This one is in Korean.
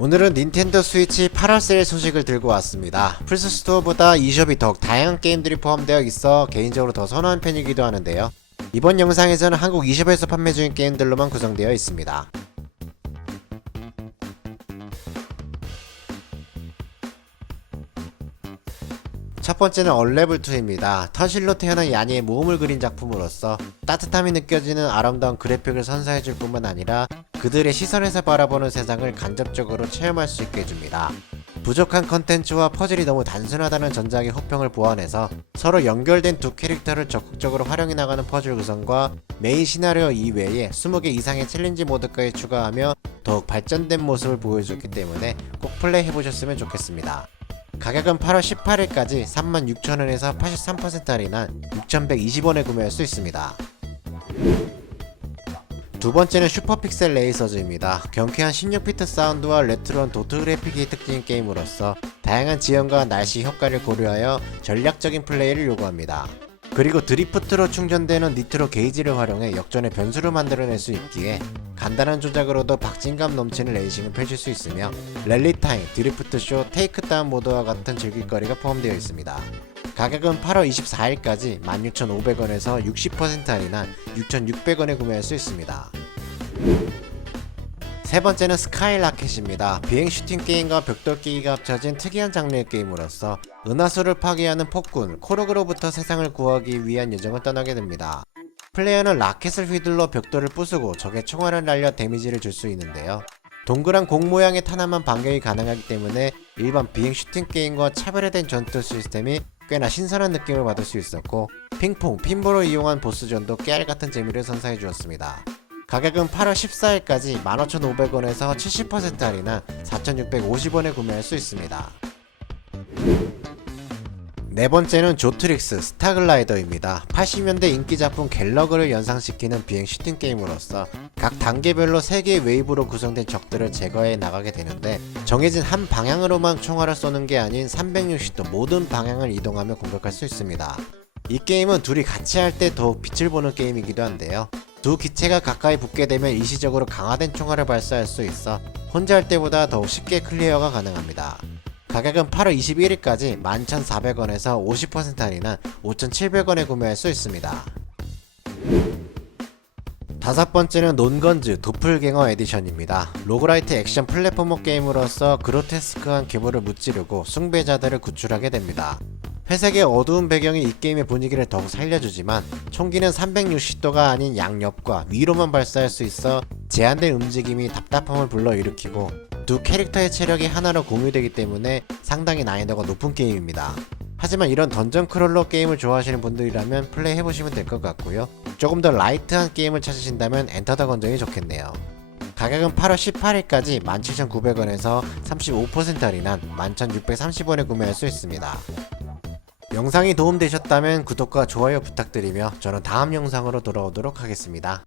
오늘은 닌텐도 스위치 8월 세일 소식을 들고 왔습니다. 플스 스토어보다 e숍이 더욱 다양한 게임들이 포함되어 있어 개인적으로 더 선호하는 편이기도 하는데요. 이번 영상에서는 한국 e숍에서 판매 중인 게임들로만 구성되어 있습니다. 첫 번째는 얼레블 2입니다. 터실로 태어난 야니의 모험을 그린 작품으로서 따뜻함이 느껴지는 아름다운 그래픽을 선사해줄 뿐만 아니라 그들의 시선에서 바라보는 세상을 간접적으로 체험할 수 있게 해줍니다. 부족한 컨텐츠와 퍼즐이 너무 단순하다는 전작의 호평을 보완해서 서로 연결된 두 캐릭터를 적극적으로 활용해 나가는 퍼즐 구성과 메인 시나리오 이외에 20개 이상의 챌린지 모드까지 추가하며 더욱 발전된 모습을 보여줬기 때문에 꼭 플레이해보셨으면 좋겠습니다. 가격은 8월 18일까지 36,000원에서 83% 할인한 6,120원에 구매할 수 있습니다. 두 번째는 슈퍼픽셀 레이서즈입니다. 경쾌한 16비트 사운드와 레트로한 도트 그래픽이 특징인 게임으로서 다양한 지형과 날씨 효과를 고려하여 전략적인 플레이를 요구합니다. 그리고 드리프트로 충전되는 니트로 게이지를 활용해 역전의 변수를 만들어낼 수 있기에 간단한 조작으로도 박진감 넘치는 레이싱을 펼칠 수 있으며 랠리타임, 드리프트쇼, 테이크다운 모드와 같은 즐길거리가 포함되어 있습니다. 가격은 8월 24일까지 16,500원에서 60% 할인한 6,600원에 구매할 수 있습니다. 세 번째는 스카이 라켓입니다. 비행 슈팅 게임과 벽돌 끼기가 합쳐진 특이한 장르의 게임으로서 은하수를 파괴하는 폭군 코르그로부터 세상을 구하기 위한 여정을 떠나게 됩니다. 플레이어는 라켓을 휘둘러 벽돌을 부수고 적의 총알을 날려 데미지를 줄 수 있는데요. 동그란 공 모양의 탄환만 반격이 가능하기 때문에 일반 비행 슈팅 게임과 차별화된 전투 시스템이 꽤나 신선한 느낌을 받을 수 있었고 핑퐁, 핀볼을 이용한 보스전도 깨알 같은 재미를 선사해 주었습니다. 가격은 8월 14일까지 15,500원에서 70% 할인한 4,650원에 구매할 수 있습니다. 네 번째는 조트릭스 스타글라이더입니다. 80년대 인기 작품 갤러그를 연상시키는 비행 슈팅 게임으로서 각 단계별로 3개의 웨이브로 구성된 적들을 제거해 나가게 되는데 정해진 한 방향으로만 총알을 쏘는 게 아닌 360도 모든 방향을 이동하며 공격할 수 있습니다. 이 게임은 둘이 같이 할 때 더욱 빛을 보는 게임이기도 한데요. 두 기체가 가까이 붙게 되면 일시적으로 강화된 총알을 발사할 수 있어 혼자 할 때보다 더욱 쉽게 클리어가 가능합니다. 가격은 8월 21일까지 11,400원에서 50% 할인한 5,700원에 구매할 수 있습니다. 다섯 번째는 논건즈 도플갱어 에디션입니다. 로그라이트 액션 플랫포머 게임으로서 그로테스크한 괴물을 무찌르고 숭배자들을 구출하게 됩니다. 회색의 어두운 배경이 이 게임의 분위기를 더욱 살려주지만 총기는 360도가 아닌 양옆과 위로만 발사할 수 있어 제한된 움직임이 답답함을 불러일으키고 두 캐릭터의 체력이 하나로 공유되기 때문에 상당히 난이도가 높은 게임입니다. 하지만 이런 던전 크롤러 게임을 좋아하시는 분들이라면 플레이 해보시면 될 것 같고요. 조금 더 라이트한 게임을 찾으신다면 엔터 더 건전이 좋겠네요. 가격은 8월 18일까지 17,900원에서 35% 할인한 11,630원에 구매할 수 있습니다. 영상이 도움되셨다면 구독과 좋아요 부탁드리며 저는 다음 영상으로 돌아오도록 하겠습니다.